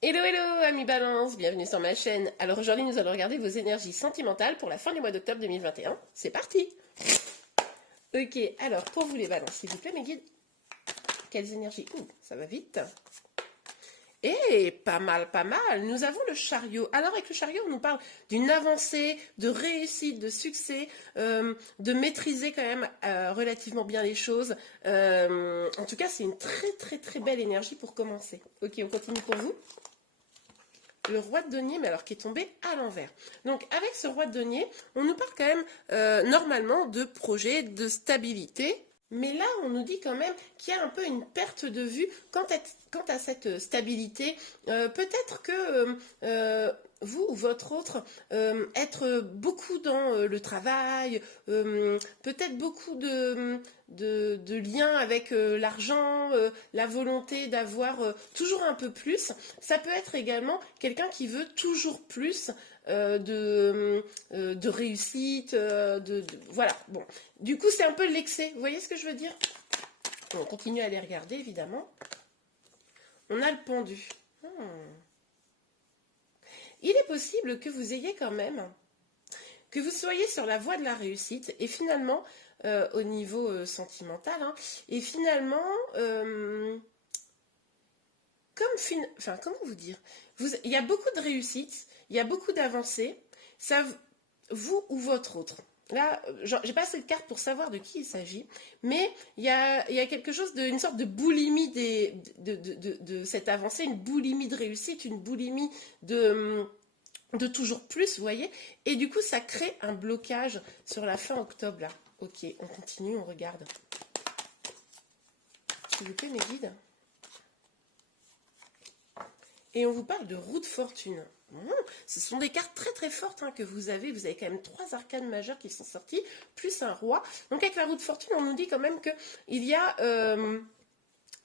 Hello hello amis balance, bienvenue sur ma chaîne. Alors aujourd'hui nous allons regarder vos énergies sentimentales pour la fin du mois d'octobre 2021. C'est parti. Ok, alors pour vous les balances, s'il vous plaît mes guides, quelles énergies? Ouh, ça va vite. Et pas mal, pas mal. Nous avons le chariot. Alors avec le chariot, on nous parle d'une avancée, de réussite, de succès, de maîtriser quand même relativement bien les choses. En tout cas, c'est une très très très belle énergie pour commencer. Ok, on continue pour vous. Le roi de denier, mais alors qui est tombé à l'envers. Donc avec ce roi de denier, on nous parle quand même normalement de projet, de stabilité. Mais là, on nous dit quand même qu'il y a un peu une perte de vue quant à cette stabilité. Peut-être que vous ou votre autre, être beaucoup dans le travail, peut-être beaucoup de liens avec l'argent, la volonté d'avoir toujours un peu plus. Ça peut être également quelqu'un qui veut toujours plus de réussite, voilà. Bon, du coup, c'est un peu l'excès. Vous voyez ce que je veux dire? On continue à les regarder, évidemment. On a le pendu. Il est possible que vous ayez quand même, que vous soyez sur la voie de la réussite et finalement, au niveau sentimental, hein, et finalement, comment vous dire, il y a beaucoup de réussite, il y a beaucoup d'avancées, ça, vous ou votre autre. Là, j'ai pas assez de cartes pour savoir de qui il s'agit, mais il y a quelque chose une sorte de boulimie de cette avancée, une boulimie de réussite, une boulimie de toujours plus, vous voyez. Et du coup, ça crée un blocage sur la fin octobre, là. Ok, on continue, on regarde. S'il vous plaît, mes guides. Et on vous parle de roue de fortune. Ce sont des cartes très très fortes hein, que vous avez. Vous avez quand même 3 arcanes majeures qui sont sortis, plus un roi. Donc avec la roue de fortune, on nous dit quand même qu'il y a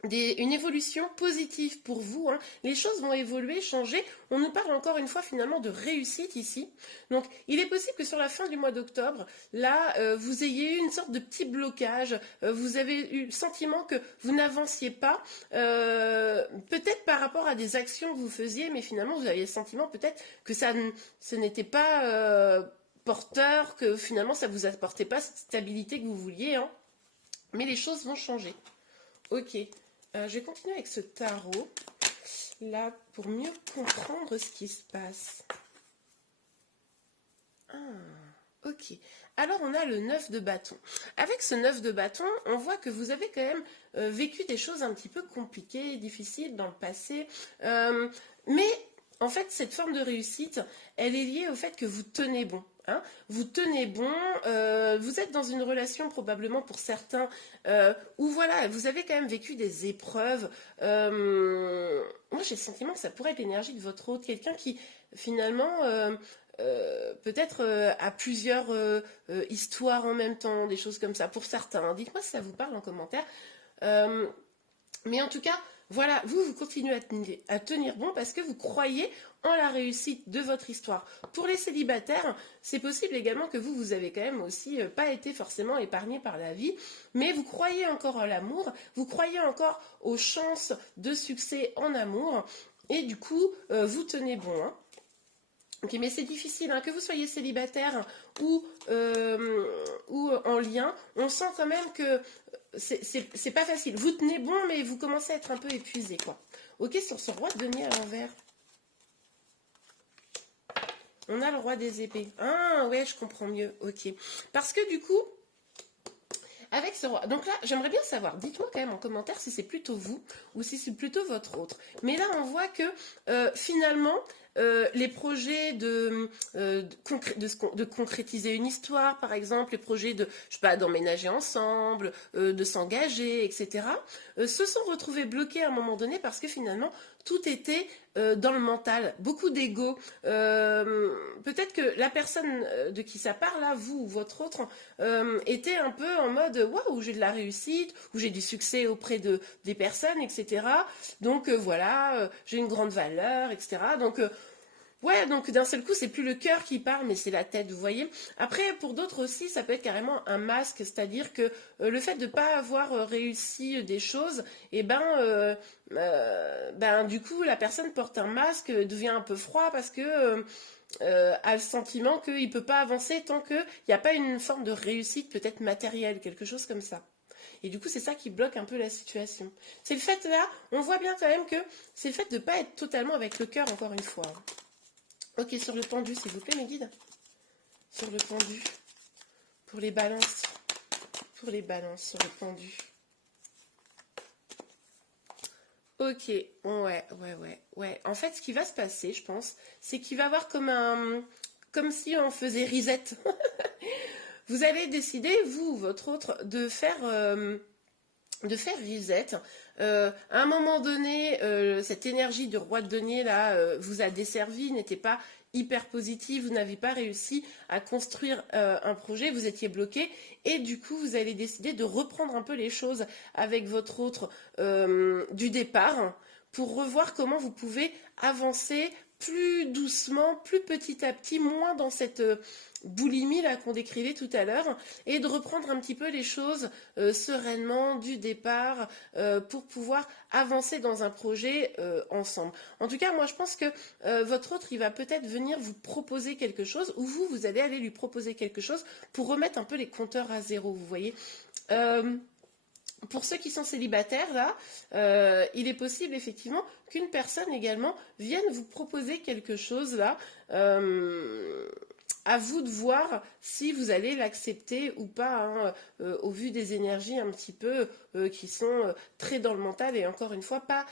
une évolution positive pour vous. Hein. Les choses vont évoluer, changer. On nous parle encore une fois finalement de réussite ici. Donc il est possible que sur la fin du mois d'octobre, là, vous ayez eu une sorte de petit blocage. Vous avez eu le sentiment que vous n'avanciez pas. Peut-être par rapport à des actions que vous faisiez, mais finalement vous aviez le sentiment peut-être que ce n'était pas porteur, que finalement ça ne vous apportait pas cette stabilité que vous vouliez. Hein. Mais les choses vont changer. Ok. Je vais continuer avec ce tarot, là, pour mieux comprendre ce qui se passe. Ah, ok. Alors, on a le 9 de bâton. Avec ce 9 de bâton, on voit que vous avez quand même vécu des choses un petit peu compliquées, difficiles dans le passé. Mais, en fait, cette forme de réussite, elle est liée au fait que vous tenez bon. Hein, vous tenez bon, vous êtes dans une relation probablement pour certains où voilà, vous avez quand même vécu des épreuves. Moi j'ai le sentiment que ça pourrait être l'énergie de votre autre, quelqu'un qui finalement peut-être a plusieurs histoires en même temps, des choses comme ça pour certains. Dites-moi si ça vous parle en commentaire. Euh, mais en tout cas, voilà, vous continuez à tenir bon parce que vous croyez en la réussite de votre histoire. Pour les célibataires, c'est possible également que vous avez quand même aussi pas été forcément épargné par la vie, mais vous croyez encore en l'amour, vous croyez encore aux chances de succès en amour, et du coup, vous tenez bon. Hein. Ok, mais c'est difficile, hein, que vous soyez célibataire ou en lien, on sent quand même que c'est pas facile. Vous tenez bon, mais vous commencez à être un peu épuisé, quoi. Ok, sur ce roi de denier à l'envers, on a le roi des épées. Ah, ouais, je comprends mieux, ok. Parce que du coup, avec ce roi, donc là, j'aimerais bien savoir, dites-moi quand même en commentaire si c'est plutôt vous ou si c'est plutôt votre autre. Mais là, on voit que finalement, les projets de concrétiser une histoire, par exemple, les projets de, je sais pas, d'emménager ensemble, de s'engager, etc., se sont retrouvés bloqués à un moment donné parce que finalement, tout était dans le mental, beaucoup d'ego. Peut-être que la personne de qui ça parle, là, vous ou votre autre, était un peu en mode waouh, j'ai de la réussite, ou j'ai du succès auprès des personnes, etc. Donc voilà, j'ai une grande valeur, etc. Donc Ouais, donc d'un seul coup, c'est plus le cœur qui parle, mais c'est la tête, vous voyez. Après, pour d'autres aussi, ça peut être carrément un masque, c'est-à-dire que le fait de ne pas avoir réussi des choses, et ben du coup, la personne porte un masque, devient un peu froid parce que a le sentiment qu'il ne peut pas avancer tant qu'il n'y a pas une forme de réussite peut-être matérielle, quelque chose comme ça. Et du coup, c'est ça qui bloque un peu la situation. C'est le fait là, on voit bien quand même que c'est le fait de ne pas être totalement avec le cœur, encore une fois. Ok, sur le tendu, s'il vous plaît, mes guides. Sur le tendu. Pour les balances. Pour les balances, sur le tendu. Ok, ouais. En fait, ce qui va se passer, je pense, c'est qu'il va y avoir comme si on faisait reset. Vous allez décider, vous, votre autre, de faire reset. À un moment donné, cette énergie de roi de denier là vous a desservi, n'était pas hyper positive, vous n'avez pas réussi à construire un projet, vous étiez bloqué et du coup vous allez décider de reprendre un peu les choses avec votre autre du départ pour revoir comment vous pouvez avancer plus doucement, plus petit à petit, moins dans cette boulimie là qu'on décrivait tout à l'heure, et de reprendre un petit peu les choses sereinement du départ pour pouvoir avancer dans un projet ensemble. En tout cas, moi je pense que votre autre, il va peut-être venir vous proposer quelque chose, ou vous allez aller lui proposer quelque chose pour remettre un peu les compteurs à zéro, vous voyez. Pour ceux qui sont célibataires, là, il est possible effectivement qu'une personne également vienne vous proposer quelque chose, là. À vous de voir si vous allez l'accepter ou pas, hein, au vu des énergies un petit peu qui sont très dans le mental et encore une fois pas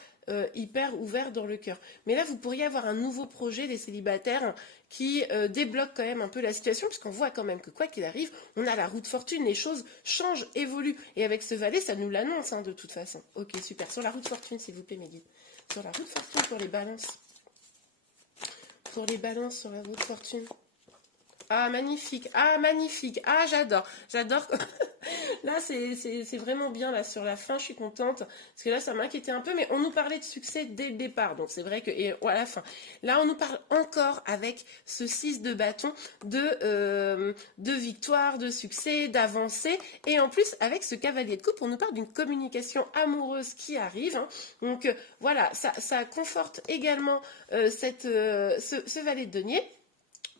hyper ouverts dans le cœur. Mais là, vous pourriez avoir un nouveau projet, les célibataires, qui débloque quand même un peu la situation, puisqu'on voit quand même que quoi qu'il arrive, on a la roue de fortune, les choses changent, évoluent. Et avec ce valet, ça nous l'annonce hein, de toute façon. Ok, super. Sur la roue de fortune, s'il vous plaît, mes guides. Sur la roue de fortune pour les balances. Pour les balances sur la roue de fortune. Ah, magnifique. Ah, magnifique. Ah, j'adore. J'adore. Là, c'est vraiment bien, là, sur la fin, je suis contente. Parce que là, ça m'inquiétait un peu, mais on nous parlait de succès dès le départ. Donc, c'est vrai que, et à la fin. Là, on nous parle encore avec ce 6 de bâton de victoire, de succès, d'avancée. Et en plus, avec ce cavalier de coupe, on nous parle d'une communication amoureuse qui arrive. Hein. Donc, voilà, ça conforte également ce valet de denier.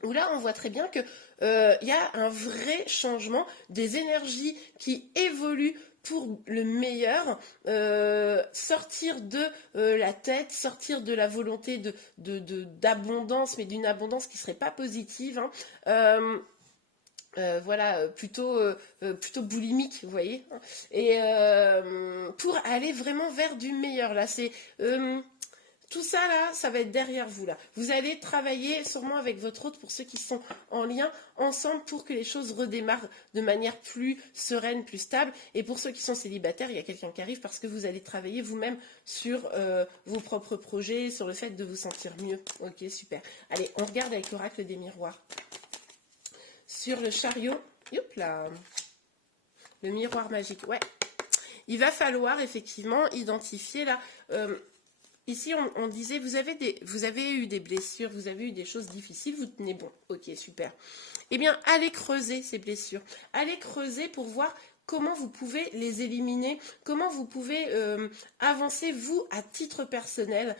Où là, on voit très bien qu'il y a un vrai changement des énergies qui évoluent pour le meilleur, sortir de la tête, sortir de la volonté d'abondance, mais d'une abondance qui ne serait pas positive. Hein. Voilà, plutôt boulimique, vous voyez. Et pour aller vraiment vers du meilleur. Là, c'est... tout ça là, ça va être derrière vous là. Vous allez travailler sûrement avec votre hôte pour ceux qui sont en lien ensemble pour que les choses redémarrent de manière plus sereine, plus stable. Et pour ceux qui sont célibataires, il y a quelqu'un qui arrive parce que vous allez travailler vous-même sur vos propres projets, sur le fait de vous sentir mieux. Ok, super. Allez, on regarde avec l'oracle des miroirs. Sur le chariot, hop là, le miroir magique. Ouais, il va falloir effectivement identifier là. Ici, on disait, vous avez eu des blessures, vous avez eu des choses difficiles, vous tenez bon. Ok, super. Eh bien, allez creuser ces blessures. Allez creuser pour voir comment vous pouvez les éliminer, comment vous pouvez avancer, vous, à titre personnel,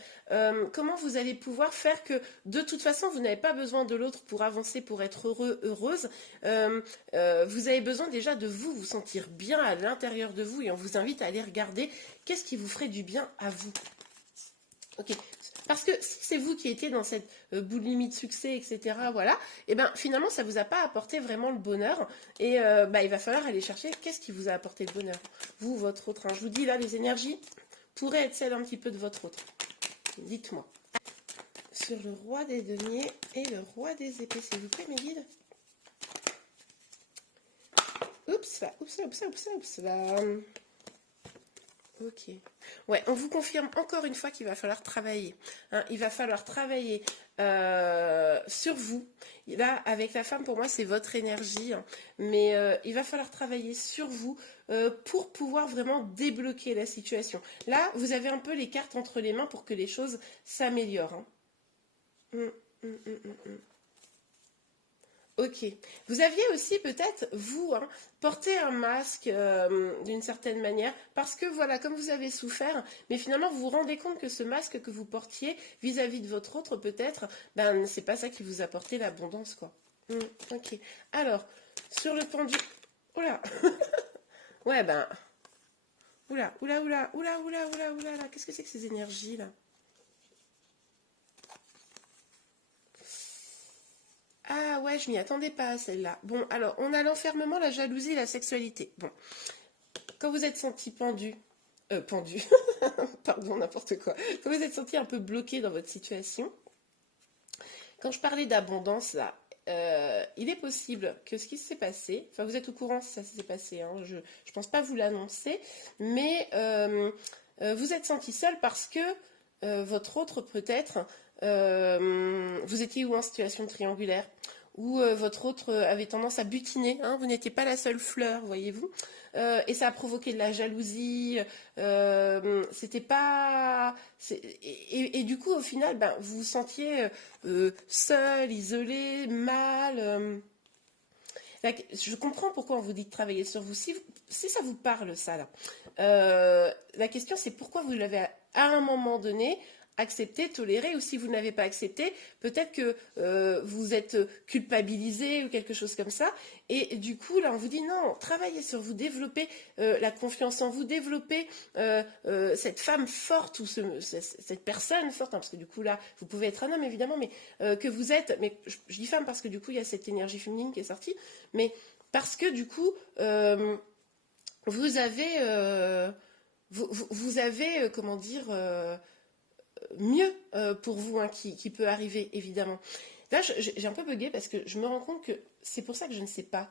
comment vous allez pouvoir faire que, de toute façon, vous n'avez pas besoin de l'autre pour avancer, pour être heureux, heureuse. Vous avez besoin déjà de vous sentir bien à l'intérieur de vous et on vous invite à aller regarder qu'est-ce qui vous ferait du bien à vous. Ok, parce que si c'est vous qui étiez dans cette boulimie de succès, etc., voilà, et ben finalement ça vous a pas apporté vraiment le bonheur et il va falloir aller chercher qu'est-ce qui vous a apporté le bonheur, vous, votre autre. Hein. Je vous dis là, les énergies pourraient être celles un petit peu de votre autre. Dites-moi. Sur le roi des deniers et le roi des épées, s'il vous plaît, mes guides. Oups là. Ok. Ouais, on vous confirme encore une fois qu'il va falloir travailler. Hein, il va falloir travailler sur vous. Là, avec la femme, pour moi, c'est votre énergie. Hein, mais il va falloir travailler sur vous pour pouvoir vraiment débloquer la situation. Là, vous avez un peu les cartes entre les mains pour que les choses s'améliorent. Hein. Ok. Vous aviez aussi peut-être, vous, hein, porté un masque d'une certaine manière, parce que voilà, comme vous avez souffert, mais finalement vous vous rendez compte que ce masque que vous portiez vis-à-vis de votre autre, peut-être, ben c'est pas ça qui vous apportait l'abondance, quoi. Ok. Alors, sur le pendu. Oula. Ouais, ben. Oula, oula, oula, oula, oula, oula, oula, là. Qu'est-ce que c'est que ces énergies, là? Ah ouais, je m'y attendais pas à celle-là. Bon, alors, on a l'enfermement, la jalousie, la sexualité. Bon, quand vous êtes senti pendu, pardon, n'importe quoi. Quand vous êtes senti un peu bloqué dans votre situation, quand je parlais d'abondance, là, il est possible que ce qui s'est passé, enfin vous êtes au courant si ça s'est passé, hein, je ne pense pas vous l'annoncer, mais vous êtes senti seul parce que votre autre peut-être, vous étiez ou en situation triangulaire, ou votre autre avait tendance à butiner, hein, vous n'étiez pas la seule fleur, voyez-vous. Et ça a provoqué de la jalousie, c'était pas... Et du coup, au final, ben, vous vous sentiez seul, isolé, mal. Je comprends pourquoi on vous dit de travailler sur vous. Si ça vous parle, ça, là, la question, c'est pourquoi vous l'avez à un moment donné accepté, toléré, ou si vous ne l'avez pas accepté, peut-être que vous êtes culpabilisé ou quelque chose comme ça. Et du coup, là, on vous dit non, travaillez sur vous, développez la confiance en vous, développez cette femme forte ou cette personne forte, hein, parce que du coup, là, vous pouvez être un homme, évidemment, mais que vous êtes, mais je dis femme parce que du coup, il y a cette énergie féminine qui est sortie, mais parce que du coup, vous avez, vous avez comment dire, mieux pour vous hein, qui peut arriver, évidemment. Là, j'ai un peu bugué parce que je me rends compte que c'est pour ça que je ne sais pas.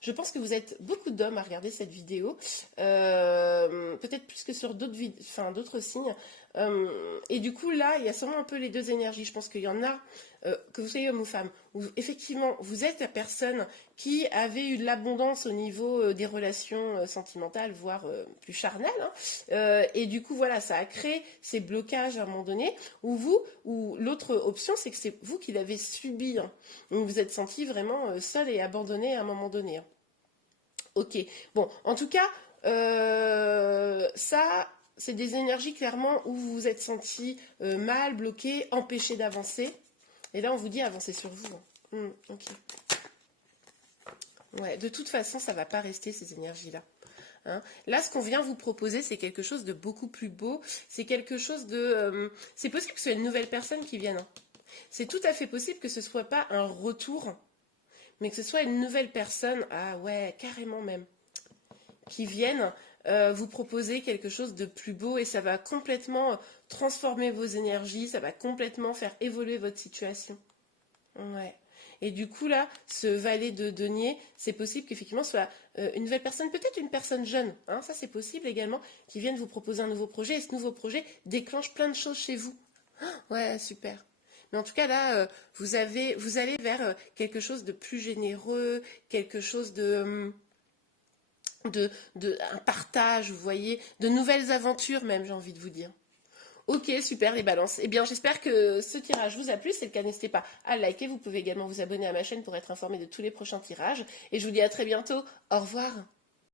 Je pense que vous êtes beaucoup d'hommes à regarder cette vidéo, peut-être plus que sur d'autres signes. Et du coup, là, il y a sûrement un peu les deux énergies. Je pense qu'il y en a, que vous soyez homme ou femme, où effectivement, vous êtes la personne qui avait eu de l'abondance au niveau des relations sentimentales, voire plus charnelles. Hein. Et du coup, voilà, ça a créé ces blocages à un moment donné, ou l'autre option, c'est que c'est vous qui l'avez subi. Hein. Donc, vous êtes senti vraiment seul et abandonné à un moment donné. Hein. Ok, bon, en tout cas, ça, c'est des énergies clairement où vous vous êtes senti mal, bloqué, empêché d'avancer. Et là, on vous dit avancer sur vous. Hein. Ok. Ouais, de toute façon, ça ne va pas rester ces énergies-là. Hein. Là, ce qu'on vient vous proposer, c'est quelque chose de beaucoup plus beau. C'est quelque chose de... c'est possible que ce soit une nouvelle personne qui vienne. Hein. C'est tout à fait possible que ce ne soit pas un retour, mais que ce soit une nouvelle personne, ah ouais, carrément même, qui vienne vous proposer quelque chose de plus beau et ça va complètement transformer vos énergies, ça va complètement faire évoluer votre situation. Ouais. Et du coup, là, ce valet de denier, c'est possible qu'effectivement ce soit une nouvelle personne, peut-être une personne jeune, hein, ça c'est possible également, qui vienne vous proposer un nouveau projet et ce nouveau projet déclenche plein de choses chez vous. Ouais, super. Mais en tout cas, là, vous allez vers quelque chose de plus généreux, quelque chose un partage, vous voyez, de nouvelles aventures même, j'ai envie de vous dire. Ok, super les balances. Eh bien, j'espère que ce tirage vous a plu. Si c'est le cas, n'hésitez pas à liker. Vous pouvez également vous abonner à ma chaîne pour être informé de tous les prochains tirages. Et je vous dis à très bientôt. Au revoir.